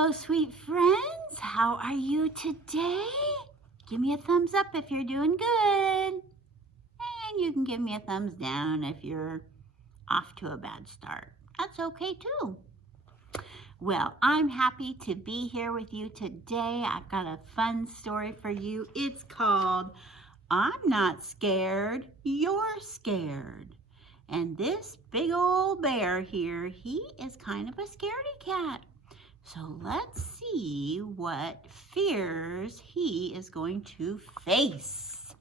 Hello, sweet friends. How are you today? Give me a thumbs up if you're doing good. And you can give me a thumbs down if you're off to a bad start. That's okay too. Well, I'm happy to be here with you today. I've got a fun story for you. It's called I'm Not Scared, You're Scared. And this big old bear here, he is kind of a scaredy cat. So let's see what fears he is going to face.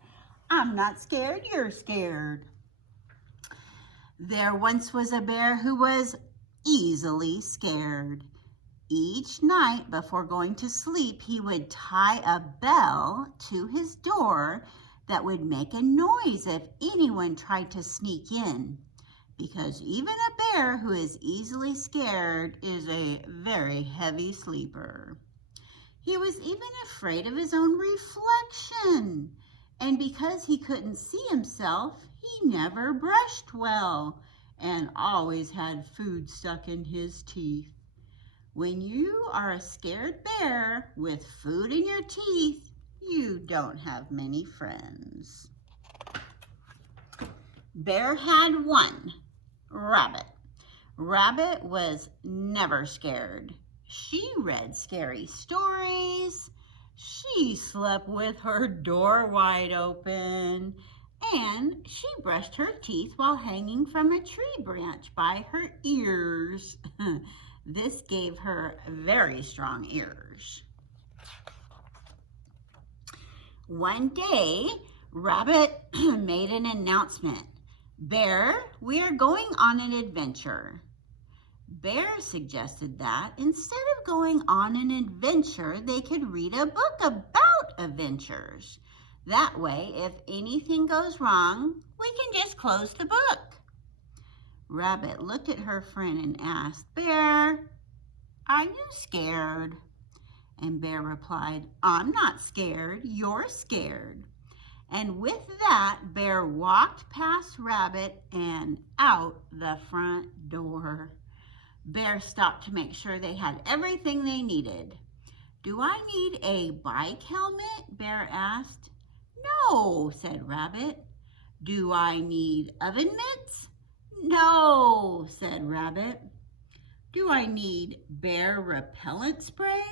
I'm not scared, you're scared. There once was a bear who was easily scared. Each night before going to sleep, he would tie a bell to his door that would make a noise if anyone tried to sneak in. Because even a bear who is easily scared is a very heavy sleeper. He was even afraid of his own reflection. And because he couldn't see himself, he never brushed well and always had food stuck in his teeth. When you are a scared bear with food in your teeth, you don't have many friends. Bear had one. Rabbit. Rabbit was never scared. She read scary stories. She slept with her door wide open. And she brushed her teeth while hanging from a tree branch by her ears. This gave her very strong ears. One day, Rabbit made an announcement. Bear, we are going on an adventure. Bear suggested that instead of going on an adventure, they could read a book about adventures. That way, if anything goes wrong, we can just close the book. Rabbit looked at her friend and asked, Bear, are you scared? And Bear replied, I'm not scared, you're scared. And with that, Bear walked past Rabbit and out the front door. Bear stopped to make sure they had everything they needed. Do I need a bike helmet? Bear asked. No, said Rabbit. Do I need oven mitts? No, said Rabbit. Do I need bear repellent spray?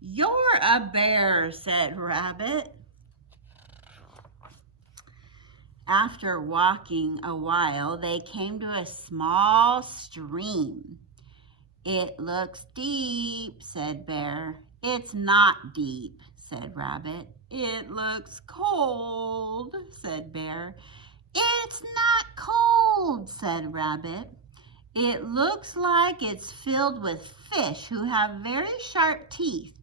You're a bear, said Rabbit. After walking a while, they came to a small stream. It looks deep, said Bear. It's not deep, said Rabbit. It looks cold, said Bear. It's not cold, said Rabbit. It looks like it's filled with fish who have very sharp teeth.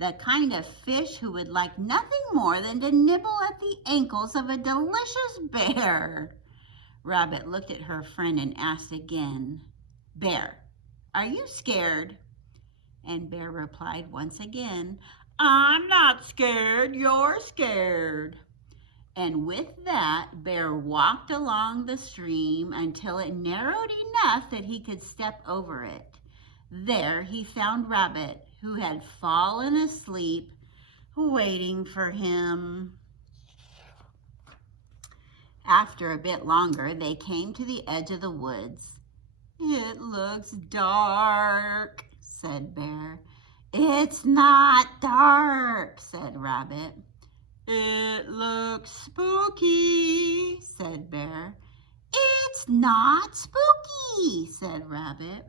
The kind of fish who would like nothing more than to nibble at the ankles of a delicious bear. Rabbit looked at her friend and asked again, Bear, are you scared? And Bear replied once again, I'm not scared, you're scared. And with that, Bear walked along the stream until it narrowed enough that he could step over it. There he found Rabbit, who had fallen asleep, waiting for him. After a bit longer, they came to the edge of the woods. It looks dark, said Bear. It's not dark, said Rabbit. It looks spooky, said Bear. It's not spooky, said Rabbit.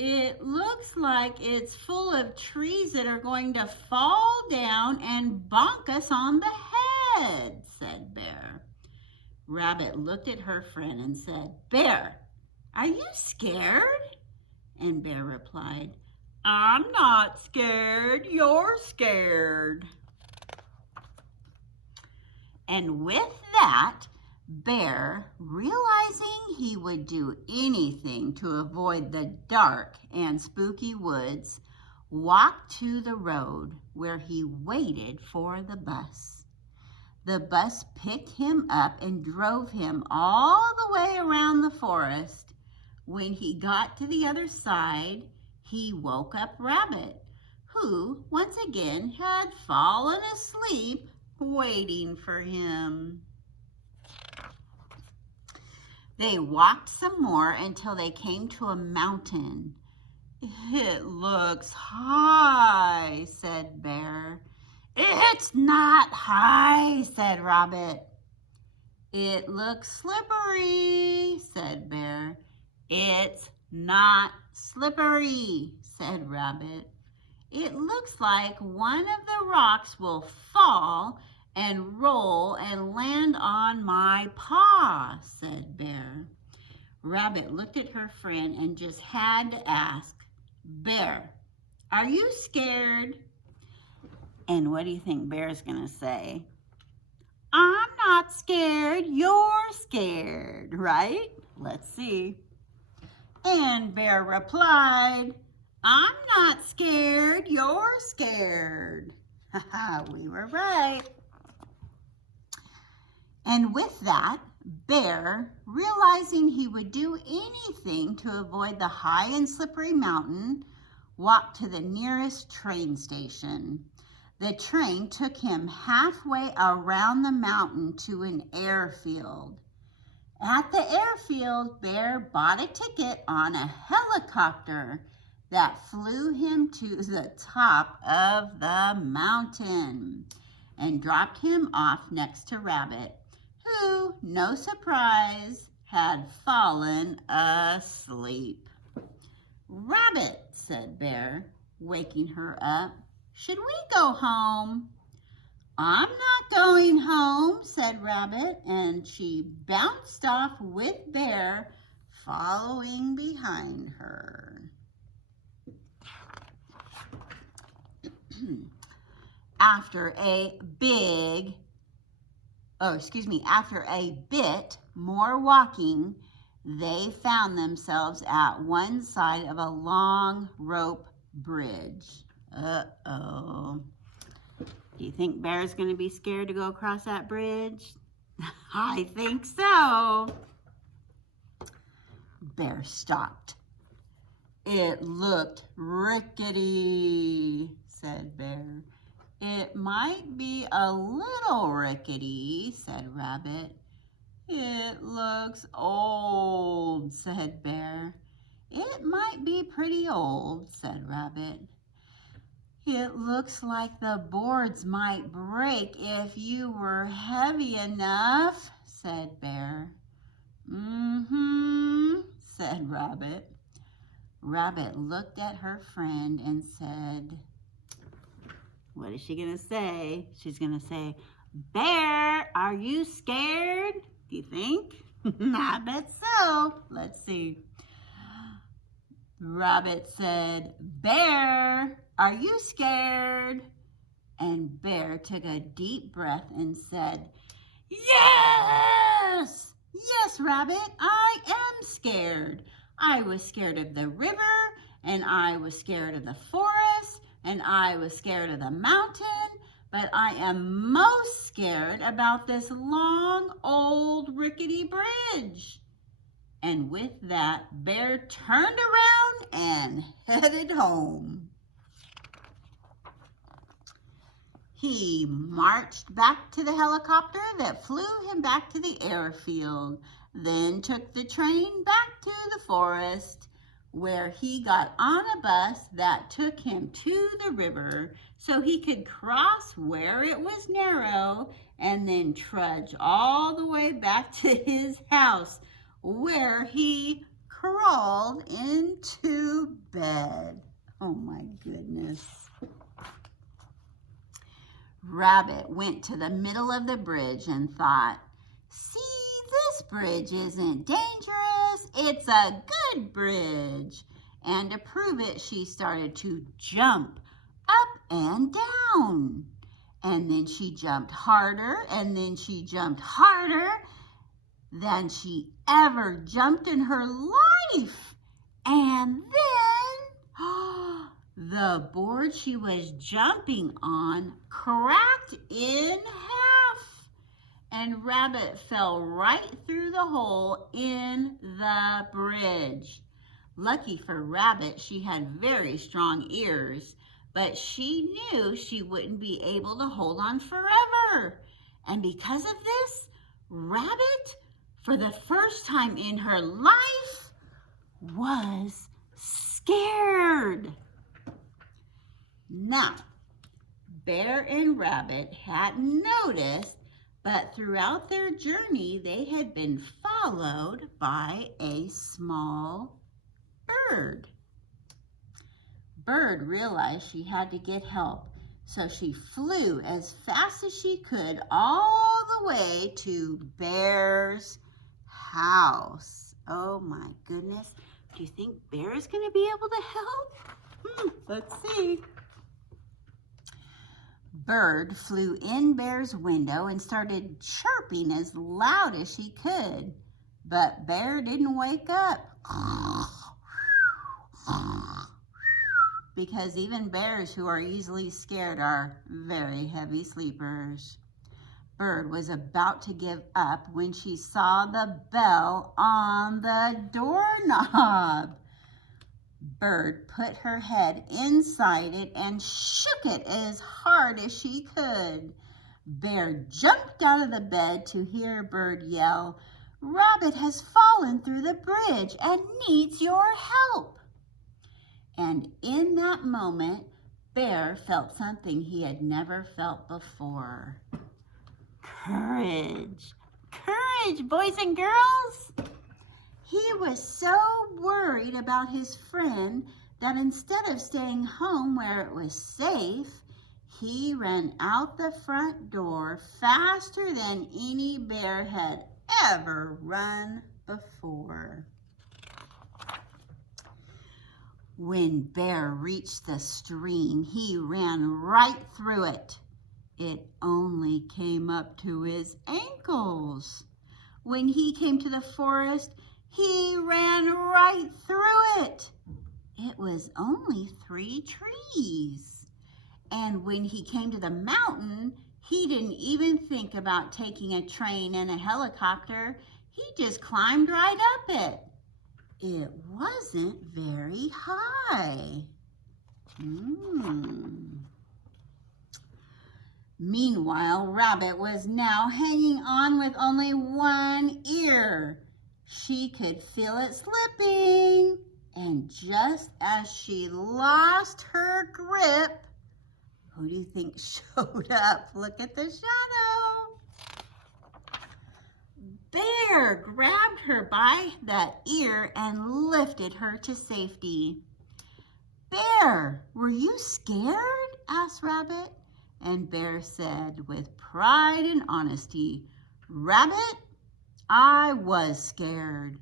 It looks like it's full of trees that are going to fall down and bonk us on the head, said Bear. Rabbit looked at her friend and said, Bear, are you scared? And Bear replied, I'm not scared, you're scared. And with that, Bear, realizing he would do anything to avoid the dark and spooky woods, walked to the road where he waited for the bus. The bus picked him up and drove him all the way around the forest. When he got to the other side, he woke up Rabbit, who once again had fallen asleep waiting for him. They walked some more until they came to a mountain. "It looks high," said Bear. "It's not high," said Rabbit. "It looks slippery," said Bear. "It's not slippery," said Rabbit. "It looks like one of the rocks will fall and roll and land on my paw," said Bear. Rabbit looked at her friend and just had to ask, "Bear, are you scared?" And what do you think Bear's gonna say? "I'm not scared, you're scared," right? Let's see. And Bear replied, "I'm not scared, you're scared." Haha, we were right. And with that, Bear, realizing he would do anything to avoid the high and slippery mountain, walked to the nearest train station. The train took him halfway around the mountain to an airfield. At the airfield, Bear bought a ticket on a helicopter that flew him to the top of the mountain and dropped him off next to Rabbit, who, no surprise, had fallen asleep. "Rabbit," said Bear, waking her up, "should we go home?" "I'm not going home," said Rabbit, and she bounced off with Bear following behind her. After a bit more walking, they found themselves at one side of a long rope bridge. Uh-oh. Do you think Bear's going to be scared to go across that bridge? I think so. Bear stopped. "It looked rickety," said Bear. "It might be a little rickety," said Rabbit. "It looks old," said Bear. "It might be pretty old," said Rabbit. "It looks like the boards might break if you were heavy enough," said Bear. "Mm-hmm," said Rabbit. Rabbit looked at her friend and said, what is she going to say? She's going to say, "Bear, are you scared?" Do you think? I bet so. Let's see. Rabbit said, "Bear, are you scared?" And Bear took a deep breath and said, "Yes! Yes, Rabbit, I am scared. I was scared of the river, and I was scared of the forest, and I was scared of the mountain, but I am most scared about this long, old, rickety bridge." And with that, Bear turned around and headed home. He marched back to the helicopter that flew him back to the airfield, then took the train back to the forest, where he got on a bus that took him to the river so he could cross where it was narrow and then trudge all the way back to his house, where he crawled into bed. Oh my goodness. Rabbit went to the middle of the bridge and thought, "See, this bridge isn't dangerous. It's a good bridge." And to prove it, she started to jump up and down. And then she jumped harder, and then she jumped harder than she ever jumped in her life. And then the board she was jumping on cracked in half, and Rabbit fell right through the hole in the bridge. Lucky for Rabbit, she had very strong ears, but she knew she wouldn't be able to hold on forever. And because of this, Rabbit, for the first time in her life, was scared. Now, Bear and Rabbit hadn't noticed, but throughout their journey, they had been followed by a small bird. Bird realized she had to get help, so she flew as fast as she could all the way to Bear's house. Oh my goodness. Do you think Bear is going to be able to help? Let's see. Bird flew in Bear's window and started chirping as loud as she could, but Bear didn't wake up. Because even bears who are easily scared are very heavy sleepers. Bird was about to give up when she saw the bell on the doorknob. Bird put her head inside it and shook it as hard as she could. Bear jumped out of the bed to hear Bird yell, "Rabbit has fallen through the bridge and needs your help." And in that moment, Bear felt something he had never felt before. Courage. Courage, boys and girls. He was so worried about his friend that instead of staying home where it was safe, he ran out the front door faster than any bear had ever run before. When Bear reached the stream, he ran right through it. It only came up to his ankles. When he came to the forest, he ran right through it. It was only 3 trees. And when he came to the mountain, he didn't even think about taking a train and a helicopter. He just climbed right up it. It wasn't very high. Meanwhile, Rabbit was now hanging on with only one ear. She could feel it slipping. And just as she lost her grip, who do you think showed up? Look at the shadow. Bear grabbed her by that ear and lifted her to safety. "Bear, were you scared?" asked Rabbit. And Bear said with pride and honesty, "Rabbit, I was scared."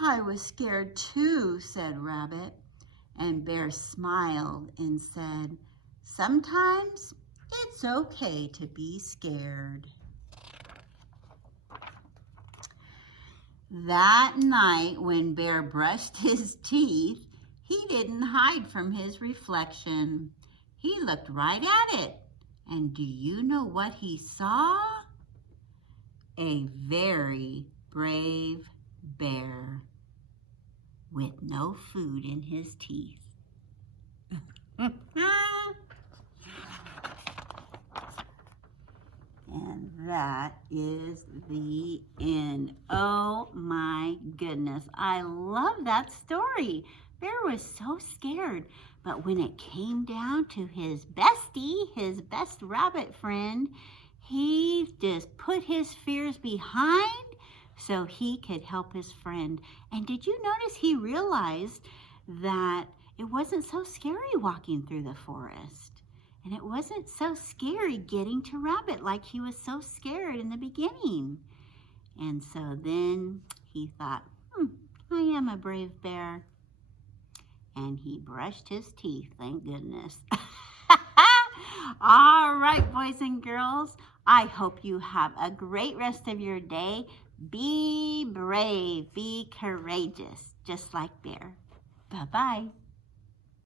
"I was scared too," said Rabbit. And Bear smiled and said, "Sometimes it's okay to be scared." That night, when Bear brushed his teeth, he didn't hide from his reflection. He looked right at it. And do you know what he saw? A very brave bear with no food in his teeth. And that is the end. Oh my goodness. I love that story. Bear was so scared, but when it came down to his bestie, his best rabbit friend, he just put his fears behind so he could help his friend. And did you notice he realized that it wasn't so scary walking through the forest? And it wasn't so scary getting to Rabbit like he was so scared in the beginning. And so then he thought, I am a brave bear. And he brushed his teeth, thank goodness. All right, boys and girls, I hope you have a great rest of your day. Be brave, be courageous, just like Bear. Bye-bye.